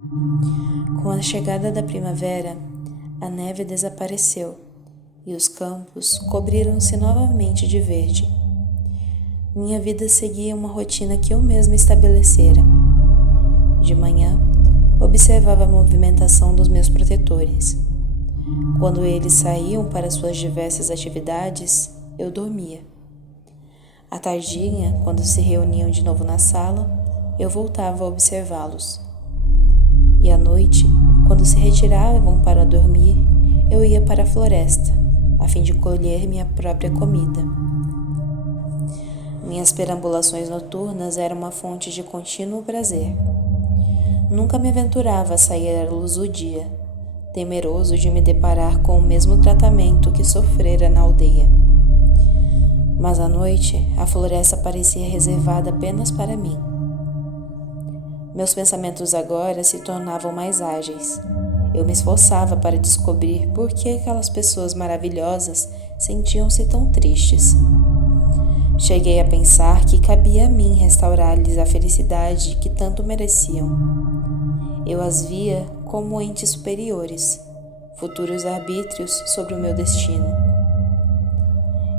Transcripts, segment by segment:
Com a chegada da primavera, a neve desapareceu e os campos cobriram-se novamente de verde. Minha vida seguia uma rotina que eu mesma estabelecera. De manhã, observava a movimentação dos meus protetores. Quando eles saíam para suas diversas atividades, eu dormia. À tardinha, quando se reuniam de novo na sala, eu voltava a observá-los. E à noite, quando se retiravam para dormir, eu ia para a floresta, a fim de colher minha própria comida. Minhas perambulações noturnas eram uma fonte de contínuo prazer. Nunca me aventurava a sair à luz do dia, temeroso de me deparar com o mesmo tratamento que sofrera na aldeia. Mas à noite, a floresta parecia reservada apenas para mim. Meus pensamentos agora se tornavam mais ágeis. Eu me esforçava para descobrir por que aquelas pessoas maravilhosas sentiam-se tão tristes. Cheguei a pensar que cabia a mim restaurar-lhes a felicidade que tanto mereciam. Eu as via como entes superiores, futuros arbítrios sobre o meu destino.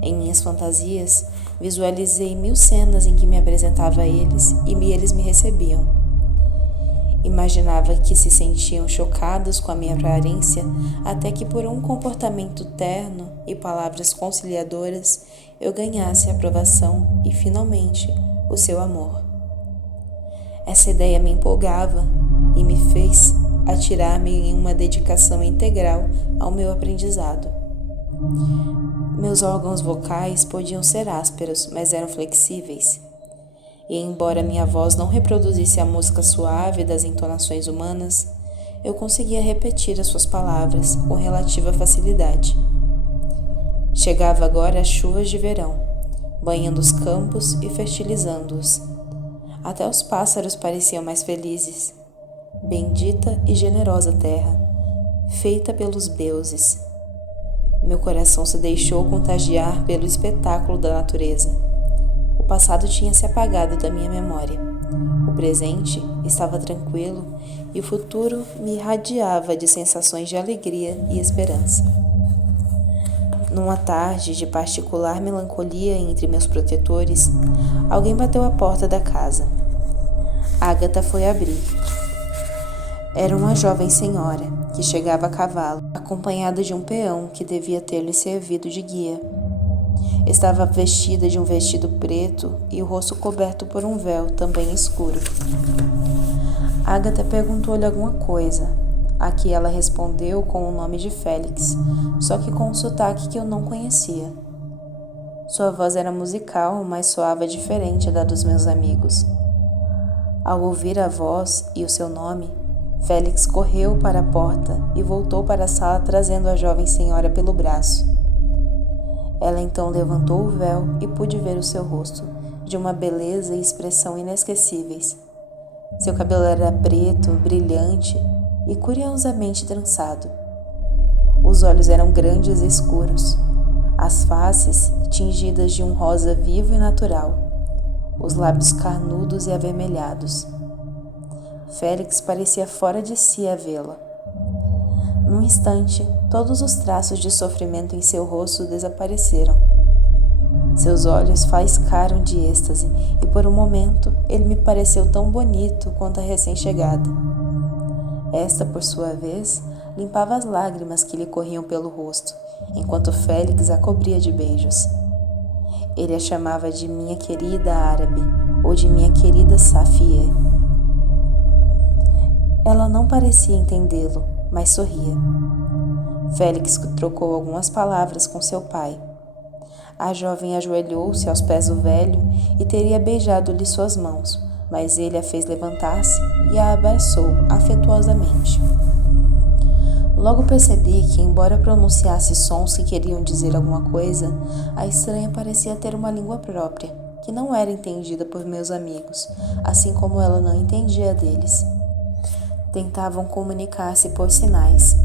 Em minhas fantasias, visualizei 1000 cenas em que me apresentava a eles e eles me recebiam. Imaginava que se sentiam chocados com a minha aparência até que por um comportamento terno e palavras conciliadoras eu ganhasse a aprovação e, finalmente, o seu amor. Essa ideia me empolgava e me fez atirar-me em uma dedicação integral ao meu aprendizado. Meus órgãos vocais podiam ser ásperos, mas eram flexíveis. E embora minha voz não reproduzisse a música suave das entonações humanas, eu conseguia repetir as suas palavras com relativa facilidade. Chegava agora as chuvas de verão, banhando os campos e fertilizando-os. Até os pássaros pareciam mais felizes. Bendita e generosa terra, feita pelos deuses. Meu coração se deixou contagiar pelo espetáculo da natureza. O passado tinha se apagado da minha memória. O presente estava tranquilo e o futuro me irradiava de sensações de alegria e esperança. Numa tarde de particular melancolia entre meus protetores, alguém bateu à porta da casa. Ágata foi abrir. Era uma jovem senhora que chegava a cavalo, acompanhada de um peão que devia ter lhe servido de guia. Estava vestida de um vestido preto e o rosto coberto por um véu também escuro. Ágata perguntou-lhe alguma coisa, a que ela respondeu com o nome de Félix, só que com um sotaque que eu não conhecia. Sua voz era musical, mas soava diferente da dos meus amigos. Ao ouvir a voz e o seu nome, Félix correu para a porta e voltou para a sala trazendo a jovem senhora pelo braço. Ela então levantou o véu e pude ver o seu rosto, de uma beleza e expressão inesquecíveis. Seu cabelo era preto, brilhante e curiosamente trançado. Os olhos eram grandes e escuros, as faces tingidas de um rosa vivo e natural, os lábios carnudos e avermelhados. Félix parecia fora de si a vê-la. Num instante, todos os traços de sofrimento em seu rosto desapareceram. Seus olhos faiscaram de êxtase e por um momento ele me pareceu tão bonito quanto a recém-chegada. Esta, por sua vez, limpava as lágrimas que lhe corriam pelo rosto, enquanto Félix a cobria de beijos. Ele a chamava de minha querida árabe ou de minha querida Safie. Ela não parecia entendê-lo, mas sorria. Félix trocou algumas palavras com seu pai. A jovem ajoelhou-se aos pés do velho e teria beijado-lhe suas mãos, mas ele a fez levantar-se e a abraçou afetuosamente. Logo percebi que, embora pronunciasse sons que queriam dizer alguma coisa, a estranha parecia ter uma língua própria, que não era entendida por meus amigos, assim como ela não entendia deles. Tentavam comunicar-se por sinais.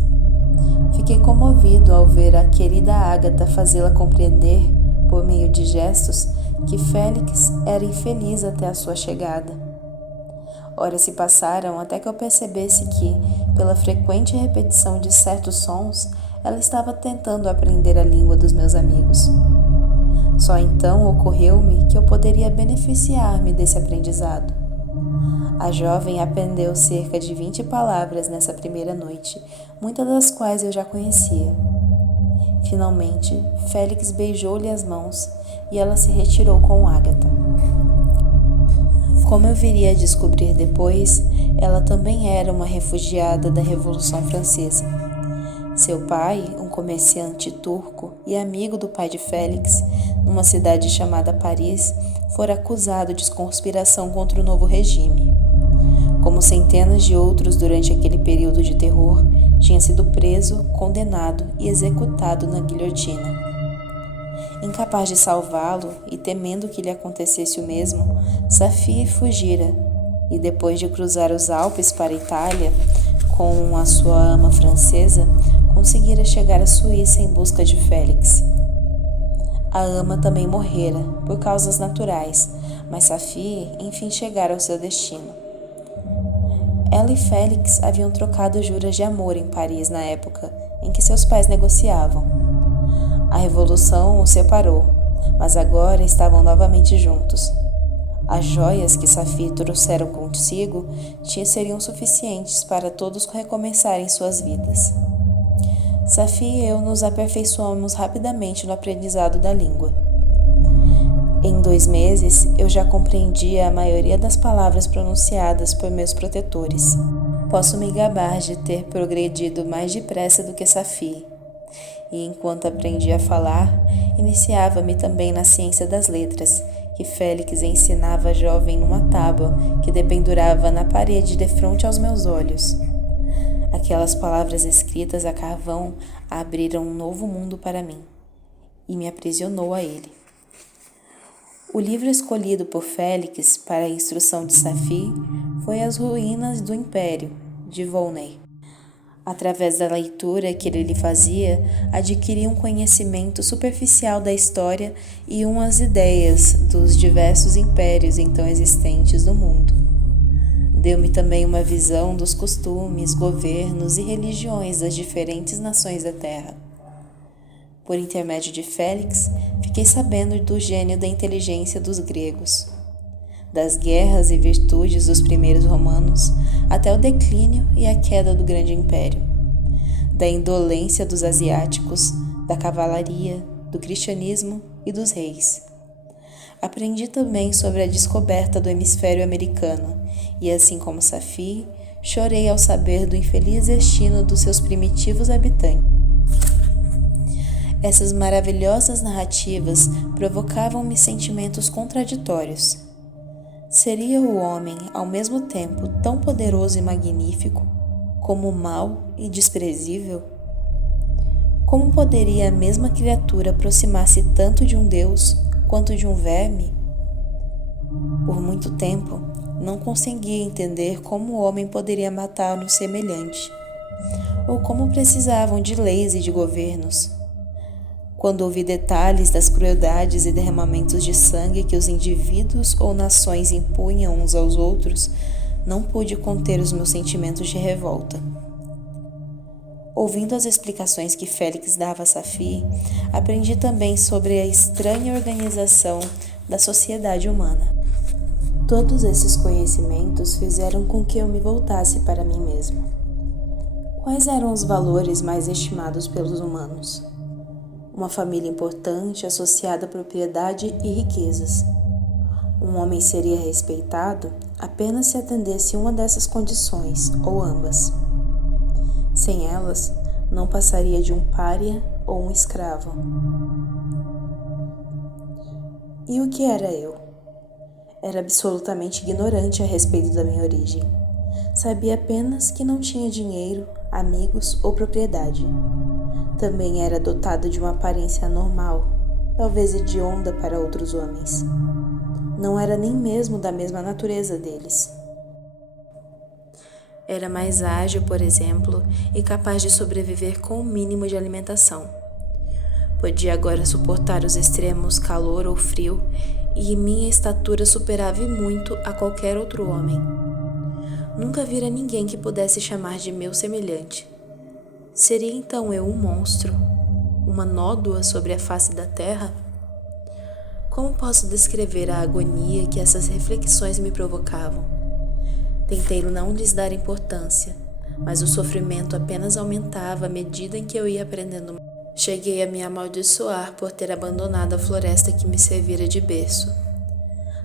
Fiquei comovido ao ver a querida Ágata fazê-la compreender, por meio de gestos, que Félix era infeliz até a sua chegada. Horas se passaram até que eu percebesse que, pela frequente repetição de certos sons, ela estava tentando aprender a língua dos meus amigos. Só então ocorreu-me que eu poderia beneficiar-me desse aprendizado. A jovem aprendeu cerca de 20 palavras nessa primeira noite, muitas das quais eu já conhecia. Finalmente, Félix beijou-lhe as mãos e ela se retirou com Ágata. Como eu viria a descobrir depois, ela também era uma refugiada da Revolução Francesa. Seu pai, um comerciante turco e amigo do pai de Félix, numa cidade chamada Paris, fora acusado de conspiração contra o novo regime. Como centenas de outros durante aquele período de terror, tinha sido preso, condenado e executado na guilhotina. Incapaz de salvá-lo e temendo que lhe acontecesse o mesmo, Safie fugira e, depois de cruzar os Alpes para a Itália com a sua ama francesa, conseguira chegar à Suíça em busca de Félix. A ama também morrera, por causas naturais, mas Safie enfim chegara ao seu destino. Ela e Félix haviam trocado juras de amor em Paris na época em que seus pais negociavam. A revolução os separou, mas agora estavam novamente juntos. As joias que Safie trouxeram consigo seriam suficientes para todos recomeçarem suas vidas. Safie e eu nos aperfeiçoamos rapidamente no aprendizado da língua. Em 2 meses, eu já compreendia a maioria das palavras pronunciadas por meus protetores. Posso me gabar de ter progredido mais depressa do que Safie. E enquanto aprendia a falar, iniciava-me também na ciência das letras, que Félix ensinava a jovem numa tábua que dependurava na parede defronte aos meus olhos. Aquelas palavras escritas a carvão abriram um novo mundo para mim, e me aprisionou a ele. O livro escolhido por Félix para a instrução de Safie foi As Ruínas do Império, de Volney. Através da leitura que ele lhe fazia, adquiri um conhecimento superficial da história e umas ideias dos diversos impérios então existentes no mundo. Deu-me também uma visão dos costumes, governos e religiões das diferentes nações da Terra. Por intermédio de Félix, fiquei sabendo do gênio da inteligência dos gregos, das guerras e virtudes dos primeiros romanos, até o declínio e a queda do grande império, da indolência dos asiáticos, da cavalaria, do cristianismo e dos reis. Aprendi também sobre a descoberta do hemisfério americano e, assim como Safie, chorei ao saber do infeliz destino dos seus primitivos habitantes. Essas maravilhosas narrativas provocavam-me sentimentos contraditórios. Seria o homem, ao mesmo tempo, tão poderoso e magnífico, como mau e desprezível? Como poderia a mesma criatura aproximar-se tanto de um Deus quanto de um verme? Por muito tempo, não conseguia entender como o homem poderia matar um semelhante, ou como precisavam de leis e de governos. Quando ouvi detalhes das crueldades e derramamentos de sangue que os indivíduos ou nações impunham uns aos outros, não pude conter os meus sentimentos de revolta. Ouvindo as explicações que Félix dava a Safie, aprendi também sobre a estranha organização da sociedade humana. Todos esses conhecimentos fizeram com que eu me voltasse para mim mesmo. Quais eram os valores mais estimados pelos humanos? Uma família importante associada a propriedade e riquezas. Um homem seria respeitado apenas se atendesse uma dessas condições, ou ambas. Sem elas, não passaria de um pária ou um escravo. E o que era eu? Era absolutamente ignorante a respeito da minha origem. Sabia apenas que não tinha dinheiro, amigos ou propriedade. Também era dotada de uma aparência anormal, talvez hedionda para outros homens. Não era nem mesmo da mesma natureza deles. Era mais ágil, por exemplo, e capaz de sobreviver com o mínimo de alimentação. Podia agora suportar os extremos calor ou frio, e minha estatura superava muito a qualquer outro homem. Nunca vira ninguém que pudesse chamar de meu semelhante. Seria então eu um monstro, uma nódoa sobre a face da terra? Como posso descrever a agonia que essas reflexões me provocavam? Tentei não lhes dar importância, mas o sofrimento apenas aumentava à medida em que eu ia aprendendo. Cheguei a me amaldiçoar por ter abandonado a floresta que me servira de berço.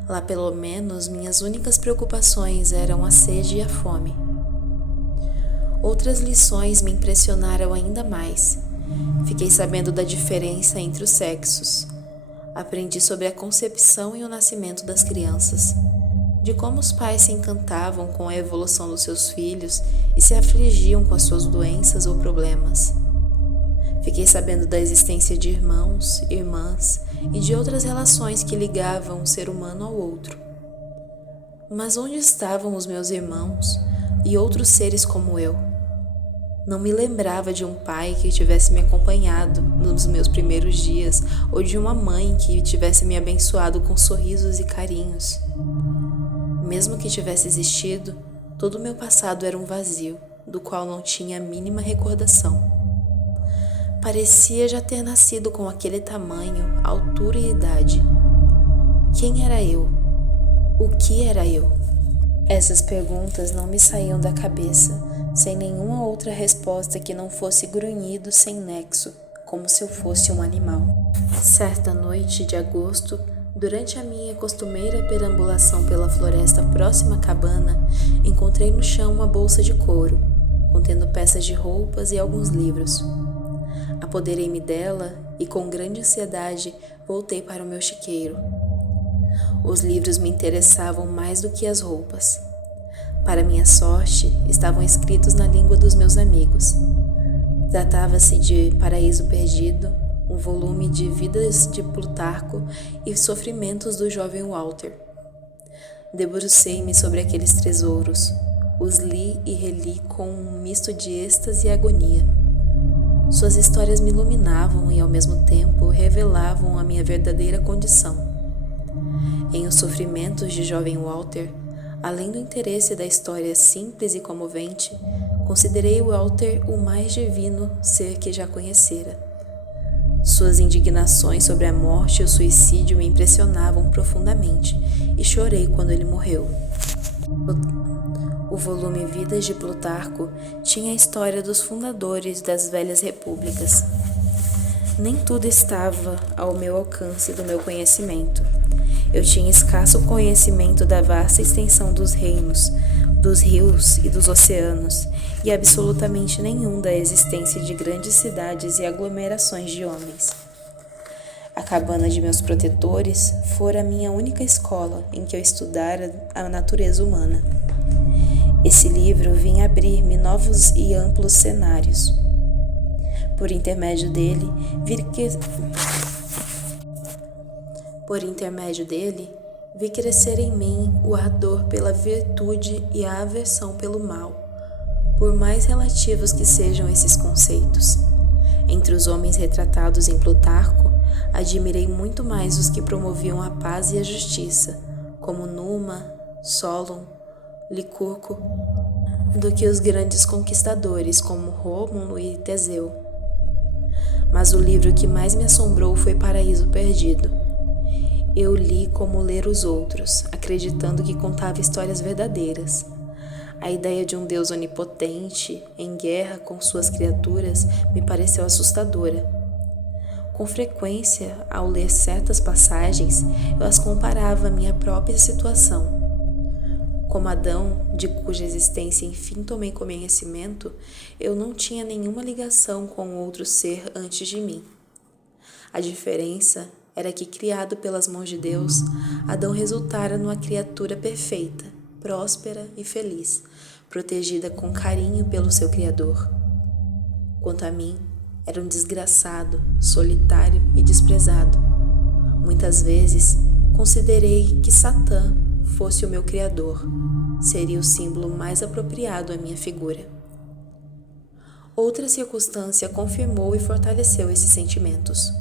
Lá, pelo menos, minhas únicas preocupações eram a sede e a fome. Outras lições me impressionaram ainda mais. Fiquei sabendo da diferença entre os sexos. Aprendi sobre a concepção e o nascimento das crianças, de como os pais se encantavam com a evolução dos seus filhos e se afligiam com as suas doenças ou problemas. Fiquei sabendo da existência de irmãos, irmãs e de outras relações que ligavam um ser humano ao outro. Mas onde estavam os meus irmãos e outros seres como eu? Não me lembrava de um pai que tivesse me acompanhado nos meus primeiros dias ou de uma mãe que tivesse me abençoado com sorrisos e carinhos. Mesmo que tivesse existido, todo o meu passado era um vazio, do qual não tinha a mínima recordação. Parecia já ter nascido com aquele tamanho, altura e idade. Quem era eu? O que era eu? Essas perguntas não me saíam da cabeça, sem nenhuma outra resposta que não fosse grunhido sem nexo, como se eu fosse um animal. Certa noite de agosto, durante a minha costumeira perambulação pela floresta próxima à cabana, encontrei no chão uma bolsa de couro, contendo peças de roupas e alguns livros. Apoderei-me dela e, com grande ansiedade, voltei para o meu chiqueiro. Os livros me interessavam mais do que as roupas. Para minha sorte, estavam escritos na língua dos meus amigos. Tratava-se de Paraíso Perdido, um volume de Vidas de Plutarco e Sofrimentos do Jovem Walter. Debrucei-me sobre aqueles tesouros, os li e reli com um misto de êxtase e agonia. Suas histórias me iluminavam e, ao mesmo tempo, revelavam a minha verdadeira condição. Em Os Sofrimentos de Jovem Walter, além do interesse da história simples e comovente, considerei Walter o mais divino ser que já conhecera. Suas indignações sobre a morte e o suicídio me impressionavam profundamente e chorei quando ele morreu. O volume Vidas de Plutarco tinha a história dos fundadores das velhas repúblicas. Nem tudo estava ao meu alcance do meu conhecimento. Eu tinha escasso conhecimento da vasta extensão dos reinos, dos rios e dos oceanos, e absolutamente nenhum da existência de grandes cidades e aglomerações de homens. A cabana de meus protetores fora a minha única escola em que eu estudara a natureza humana. Esse livro vinha abrir-me novos e amplos cenários. Por intermédio dele, vi crescer em mim o ardor pela virtude e a aversão pelo mal, por mais relativos que sejam esses conceitos. Entre os homens retratados em Plutarco, admirei muito mais os que promoviam a paz e a justiça, como Numa, Solon, Licurgo, do que os grandes conquistadores como Rômulo e Teseu. Mas o livro que mais me assombrou foi Paraíso Perdido. Eu li como ler os outros, acreditando que contava histórias verdadeiras. A ideia de um Deus onipotente, em guerra com suas criaturas, me pareceu assustadora. Com frequência, ao ler certas passagens, eu as comparava à minha própria situação. Como Adão, de cuja existência enfim tomei conhecimento, eu não tinha nenhuma ligação com outro ser antes de mim. A diferença era que, criado pelas mãos de Deus, Adão resultara numa criatura perfeita, próspera e feliz, protegida com carinho pelo seu Criador. Quanto a mim, era um desgraçado, solitário e desprezado. Muitas vezes, considerei que Satã fosse o meu Criador, seria o símbolo mais apropriado à minha figura. Outra circunstância confirmou e fortaleceu esses sentimentos.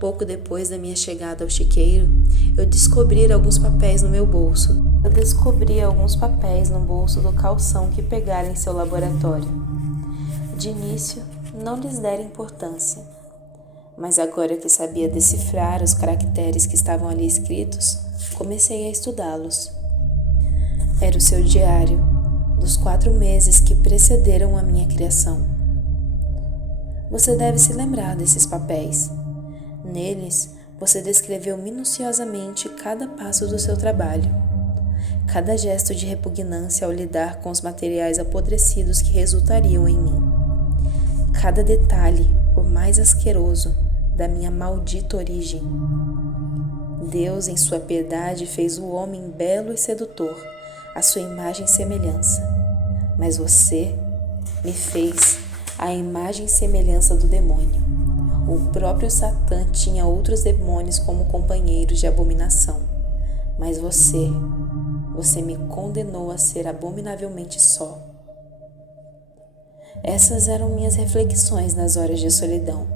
Pouco depois da minha chegada ao chiqueiro, eu descobri alguns papéis no meu bolso. Eu descobri alguns papéis no bolso do calção que pegara em seu laboratório. De início, não lhes dera importância, mas agora que sabia decifrar os caracteres que estavam ali escritos, comecei a estudá-los. Era o seu diário, dos 4 meses que precederam a minha criação. Você deve se lembrar desses papéis. Neles, você descreveu minuciosamente cada passo do seu trabalho, cada gesto de repugnância ao lidar com os materiais apodrecidos que resultariam em mim, cada detalhe, por mais asqueroso, da minha maldita origem. Deus, em sua piedade, fez o homem belo e sedutor, à sua imagem e semelhança, mas você me fez à imagem e semelhança do demônio. O próprio Satã tinha outros demônios como companheiros de abominação, mas você me condenou a ser abominavelmente só. Essas eram minhas reflexões nas horas de solidão,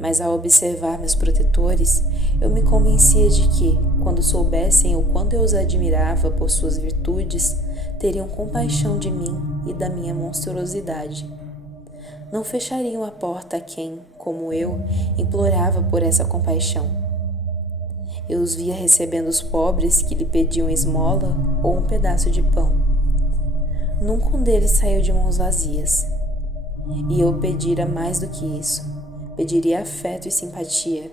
mas ao observar meus protetores, eu me convencia de que, quando soubessem o quanto eu os admirava por suas virtudes, teriam compaixão de mim e da minha monstruosidade. Não fechariam a porta a quem, como eu, implorava por essa compaixão. Eu os via recebendo os pobres que lhe pediam esmola ou um pedaço de pão. Nunca um deles saiu de mãos vazias. E eu pedira mais do que isso. Pediria afeto e simpatia.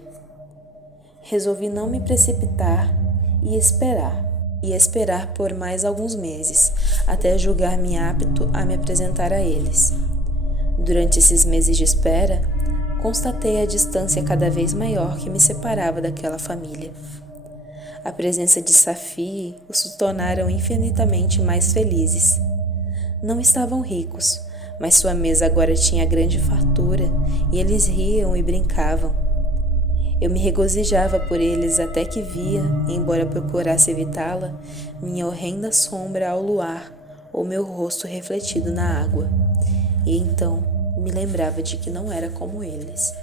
Resolvi não me precipitar e esperar por mais alguns meses, até julgar-me apto a me apresentar a eles. Durante esses meses de espera, constatei a distância cada vez maior que me separava daquela família. A presença de Safi os tornaram infinitamente mais felizes. Não estavam ricos, mas sua mesa agora tinha grande fartura e eles riam e brincavam. Eu me regozijava por eles até que via, embora procurasse evitá-la, minha horrenda sombra ao luar ou meu rosto refletido na água. E então me lembrava de que não era como eles.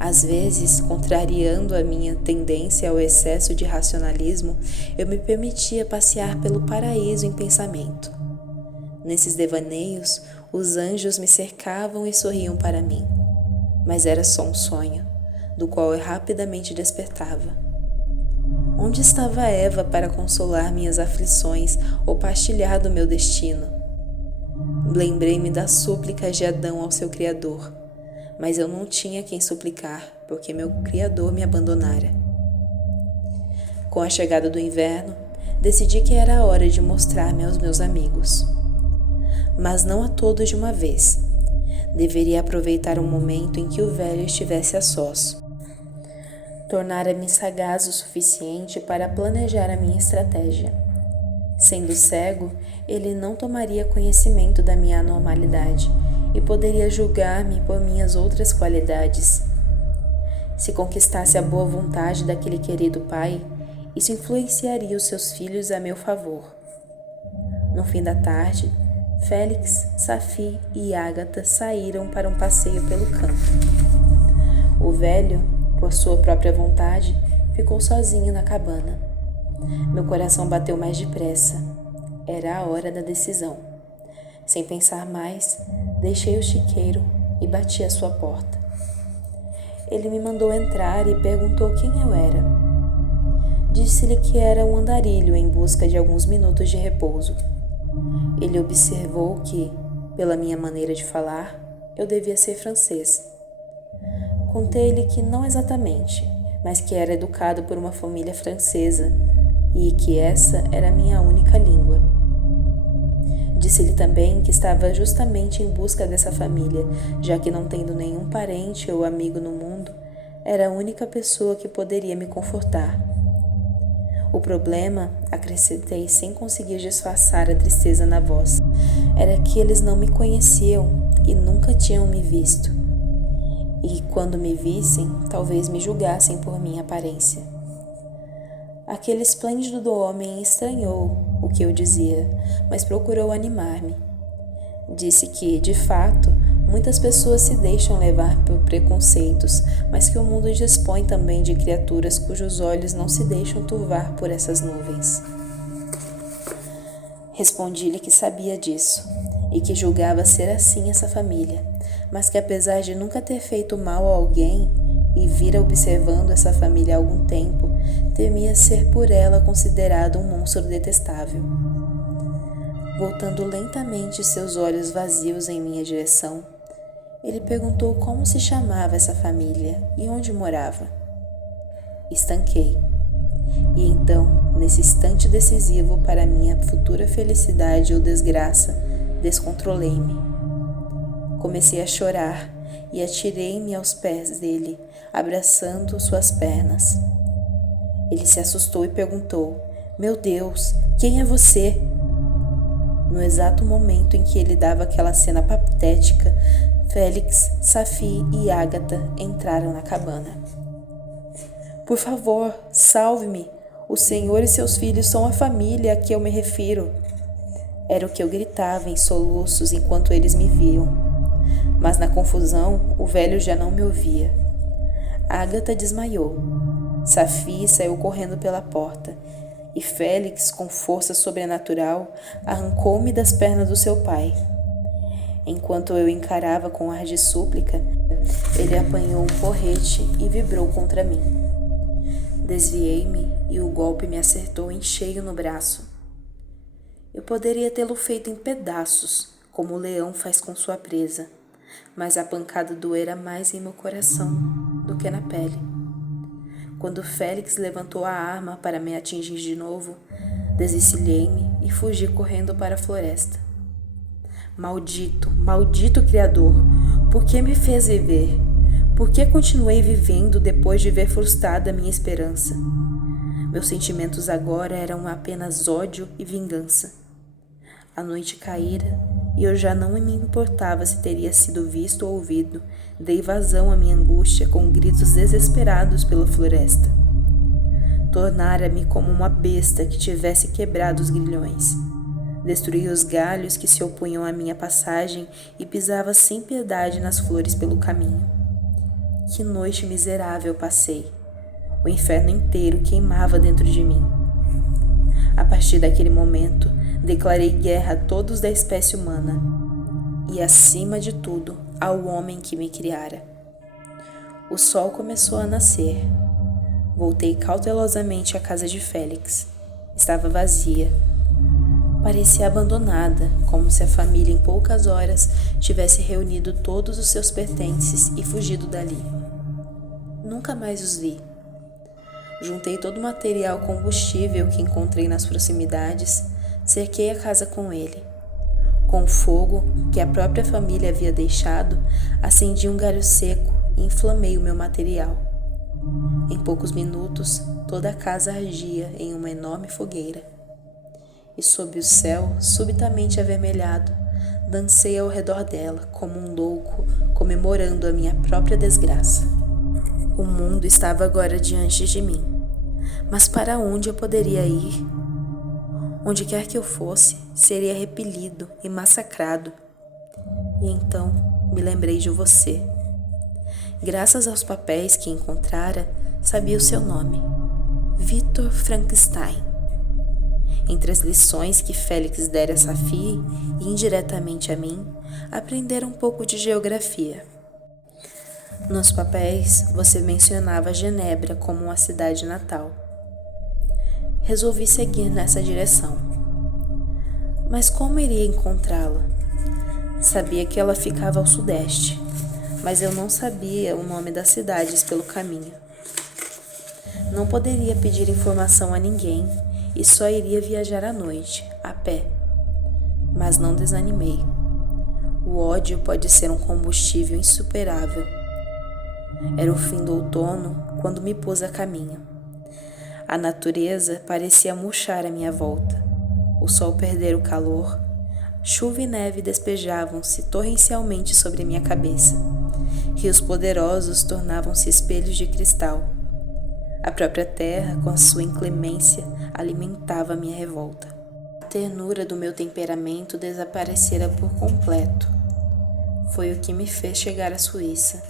Às vezes, contrariando a minha tendência ao excesso de racionalismo, eu me permitia passear pelo paraíso em pensamento. Nesses devaneios, os anjos me cercavam e sorriam para mim, mas era só um sonho, do qual eu rapidamente despertava. Onde estava Eva para consolar minhas aflições ou partilhar do meu destino? Lembrei-me das súplicas de Adão ao seu Criador, mas eu não tinha quem suplicar, porque meu Criador me abandonara. Com a chegada do inverno, decidi que era a hora de mostrar-me aos meus amigos. Mas não a todos de uma vez. Deveria aproveitar um momento em que o velho estivesse a sós. Tornara-me sagaz o suficiente para planejar a minha estratégia. Sendo cego, ele não tomaria conhecimento da minha anormalidade e poderia julgar-me por minhas outras qualidades. Se conquistasse a boa vontade daquele querido pai, isso influenciaria os seus filhos a meu favor. No fim da tarde, Félix, Safi e Ágata saíram para um passeio pelo campo. O velho, por sua própria vontade, ficou sozinho na cabana. Meu coração bateu mais depressa. Era a hora da decisão. Sem pensar mais, deixei o chiqueiro e bati à sua porta. Ele me mandou entrar e perguntou quem eu era. Disse-lhe que era um andarilho em busca de alguns minutos de repouso. Ele observou que, pela minha maneira de falar, eu devia ser francês. Contei-lhe que não exatamente, mas que era educado por uma família francesa e que essa era a minha única língua. Disse-lhe também que estava justamente em busca dessa família, já que, não tendo nenhum parente ou amigo no mundo, era a única pessoa que poderia me confortar. O problema, acrescentei sem conseguir disfarçar a tristeza na voz, era que eles não me conheciam e nunca tinham me visto. E quando me vissem, talvez me julgassem por minha aparência. Aquele esplêndido homem estranhou o que eu dizia, mas procurou animar-me. Disse que, de fato, muitas pessoas se deixam levar por preconceitos, mas que o mundo dispõe também de criaturas cujos olhos não se deixam turvar por essas nuvens. Respondi-lhe que sabia disso, e que julgava ser assim essa família, mas que apesar de nunca ter feito mal a alguém, e vira observando essa família há algum tempo, temia ser por ela considerado um monstro detestável. Voltando lentamente seus olhos vazios em minha direção, ele perguntou como se chamava essa família e onde morava. Estanquei. E então, nesse instante decisivo para minha futura felicidade ou desgraça, descontrolei-me. Comecei a chorar e atirei-me aos pés dele, abraçando suas pernas. Ele se assustou e perguntou: "Meu Deus, quem é você?" No exato momento em que ele dava aquela cena patética, Félix, Safi e Ágata entraram na cabana. "Por favor, salve-me! O senhor e seus filhos são a família a que eu me refiro." Era o que eu gritava em soluços enquanto eles me viam. Mas na confusão, o velho já não me ouvia. Ágata desmaiou. Safi saiu correndo pela porta, e Félix, com força sobrenatural, arrancou-me das pernas do seu pai. Enquanto eu encarava com ar de súplica, ele apanhou um porrete e vibrou contra mim. Desviei-me e o golpe me acertou em cheio no braço. Eu poderia tê-lo feito em pedaços, como o leão faz com sua presa, mas a pancada doera mais em meu coração do que na pele. Quando Félix levantou a arma para me atingir de novo, desencilhei-me e fugi correndo para a floresta. Maldito, maldito Criador, por que me fez viver? Por que continuei vivendo depois de ver frustrada minha esperança? Meus sentimentos agora eram apenas ódio e vingança. A noite caíra e eu já não me importava se teria sido visto ou ouvido. Dei vazão à minha angústia com gritos desesperados pela floresta. Tornara-me como uma besta que tivesse quebrado os grilhões. Destruí os galhos que se opunham à minha passagem e pisava sem piedade nas flores pelo caminho. Que noite miserável passei! O inferno inteiro queimava dentro de mim. A partir daquele momento, declarei guerra a todos da espécie humana e, acima de tudo, ao homem que me criara. O sol começou a nascer. Voltei cautelosamente à casa de Félix. Estava vazia. Parecia abandonada, como se a família em poucas horas tivesse reunido todos os seus pertences e fugido dali. Nunca mais os vi. Juntei todo o material combustível que encontrei nas proximidades, cerquei a casa com ele. Com o fogo que a própria família havia deixado, acendi um galho seco e inflamei o meu material. Em poucos minutos, toda a casa ardia em uma enorme fogueira. E sob o céu, subitamente avermelhado, dancei ao redor dela, como um louco, comemorando a minha própria desgraça. O mundo estava agora diante de mim. Mas para onde eu poderia ir? Onde quer que eu fosse, seria repelido e massacrado. E então me lembrei de você. Graças aos papéis que encontrara, sabia o seu nome: Victor Frankenstein. Entre as lições que Félix dera a Safi e indiretamente a mim, aprendera um pouco de geografia. Nos papéis, você mencionava Genebra como uma cidade natal. Resolvi seguir nessa direção. Mas como iria encontrá-la? Sabia que ela ficava ao sudeste, mas eu não sabia o nome das cidades pelo caminho. Não poderia pedir informação a ninguém e só iria viajar à noite, a pé. Mas não desanimei. O ódio pode ser um combustível insuperável. Era o fim do outono quando me pus a caminho. A natureza parecia murchar à minha volta. O sol perdera o calor. Chuva e neve despejavam-se torrencialmente sobre minha cabeça. Rios poderosos tornavam-se espelhos de cristal. A própria terra, com a sua inclemência, alimentava minha revolta. ternura do meu temperamento desaparecera por completo. Foi o que me fez chegar à Suíça.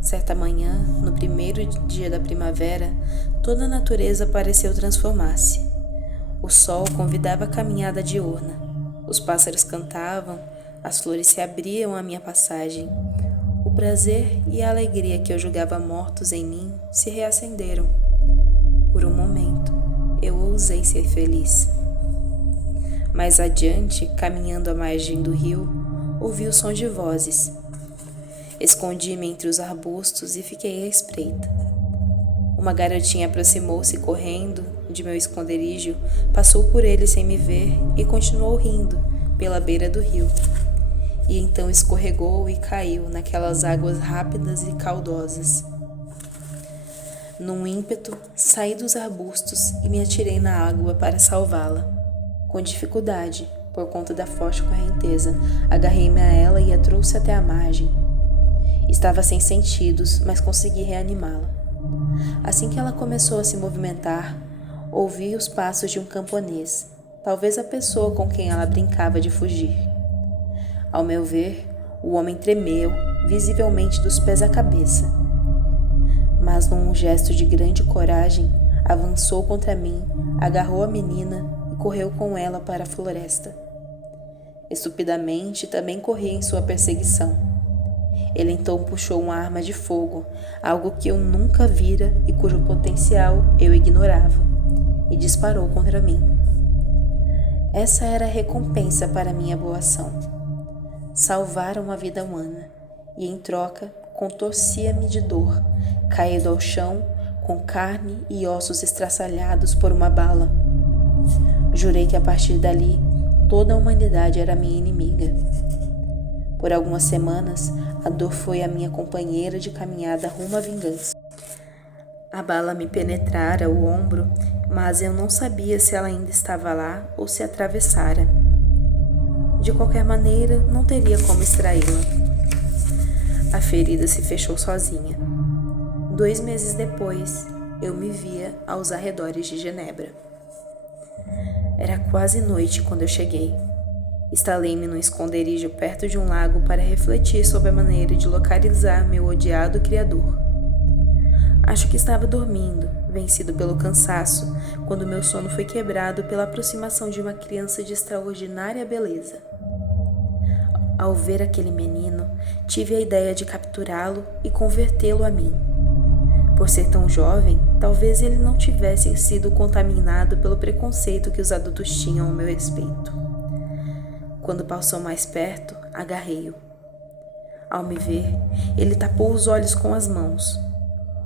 Certa manhã, no primeiro dia da primavera, toda a natureza pareceu transformar-se. O sol convidava a caminhada diurna. Os pássaros cantavam, as flores se abriam à minha passagem. O prazer e a alegria que eu julgava mortos em mim se reacenderam. Por um momento, eu ousei ser feliz. Mais adiante, caminhando à margem do rio, ouvi o som de vozes. Escondi-me entre os arbustos e fiquei à espreita. Uma garotinha aproximou-se correndo de meu esconderijo, passou por ele sem me ver e continuou rindo pela beira do rio. E então escorregou e caiu naquelas águas rápidas e caudosas. Num ímpeto, saí dos arbustos e me atirei na água para salvá-la. Com dificuldade, por conta da forte correnteza, agarrei-me a ela e a trouxe até a margem. Estava sem sentidos, mas consegui reanimá-la. Assim que ela começou a se movimentar, ouvi os passos de um camponês, talvez a pessoa com quem ela brincava de fugir. Ao meu ver, o homem tremeu, visivelmente dos pés à cabeça. Mas num gesto de grande coragem, avançou contra mim, agarrou a menina e correu com ela para a floresta. Estupidamente, também corri em sua perseguição. Ele então puxou uma arma de fogo, algo que eu nunca vira e cujo potencial eu ignorava, e disparou contra mim. Essa era a recompensa para minha boa ação. Salvar uma vida humana, e em troca contorcia-me de dor, caído ao chão, com carne e ossos estraçalhados por uma bala. Jurei que a partir dali, toda a humanidade era minha inimiga. Por algumas semanas, a dor foi a minha companheira de caminhada rumo à vingança. A bala me penetrara o ombro, mas eu não sabia se ela ainda estava lá ou se atravessara. De qualquer maneira, não teria como extraí-la. A ferida se fechou sozinha. 2 meses depois, eu me via aos arredores de Genebra. Era quase noite quando eu cheguei. Instalei-me num esconderijo perto de um lago para refletir sobre a maneira de localizar meu odiado criador. Acho que estava dormindo, vencido pelo cansaço, quando meu sono foi quebrado pela aproximação de uma criança de extraordinária beleza. Ao ver aquele menino, tive a ideia de capturá-lo e convertê-lo a mim. Por ser tão jovem, talvez ele não tivesse sido contaminado pelo preconceito que os adultos tinham ao meu respeito. Quando passou mais perto, agarrei-o. Ao me ver, ele tapou os olhos com as mãos.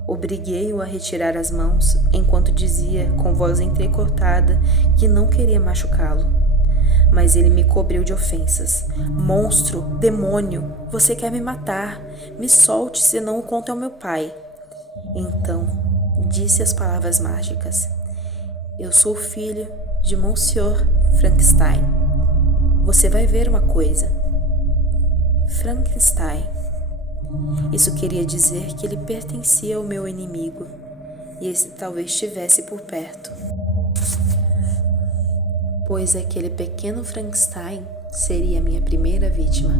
Obriguei-o a retirar as mãos, enquanto dizia, com voz entrecortada, que não queria machucá-lo. Mas ele me cobriu de ofensas. Monstro, demônio, você quer me matar. Me solte, senão o conto é ao meu pai. Então, disse as palavras mágicas. Eu sou filho de Monsieur Frankenstein. Você vai ver uma coisa. Frankenstein. Isso queria dizer que ele pertencia ao meu inimigo, e esse talvez estivesse por perto. Pois aquele pequeno Frankenstein seria minha primeira vítima.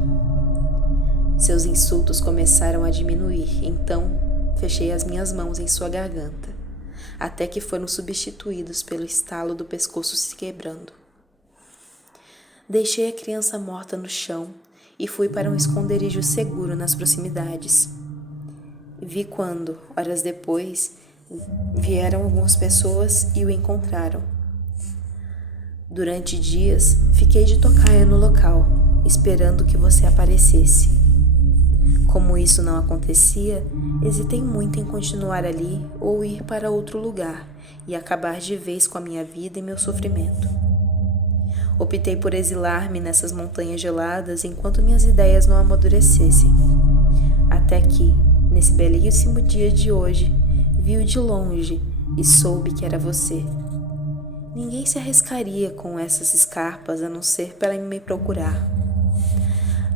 Seus insultos começaram a diminuir, então fechei as minhas mãos em sua garganta, até que foram substituídos pelo estalo do pescoço se quebrando. Deixei a criança morta no chão e fui para um esconderijo seguro nas proximidades. Vi quando, horas depois, vieram algumas pessoas e o encontraram. Durante dias, fiquei de tocaia no local, esperando que você aparecesse. Como isso não acontecia, hesitei muito em continuar ali ou ir para outro lugar e acabar de vez com a minha vida e meu sofrimento. Optei por exilar-me nessas montanhas geladas enquanto minhas ideias não amadurecessem. Até que, nesse belíssimo dia de hoje, vi-o de longe e soube que era você. Ninguém se arriscaria com essas escarpas a não ser para me procurar.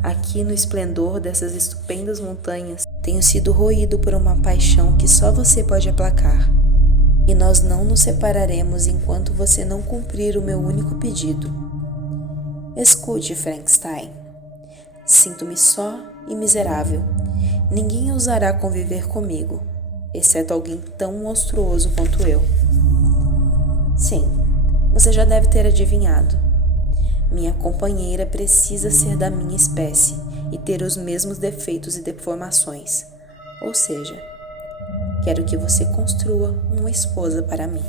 Aqui no esplendor dessas estupendas montanhas, tenho sido roído por uma paixão que só você pode aplacar. e nós não nos separaremos enquanto você não cumprir o meu único pedido. Escute, Frankenstein. Sinto-me só e miserável. Ninguém ousará conviver comigo, exceto alguém tão monstruoso quanto eu. Sim, você já deve ter adivinhado. Minha companheira precisa ser da minha espécie e ter os mesmos defeitos e deformações. Ou seja, quero que você construa uma esposa para mim.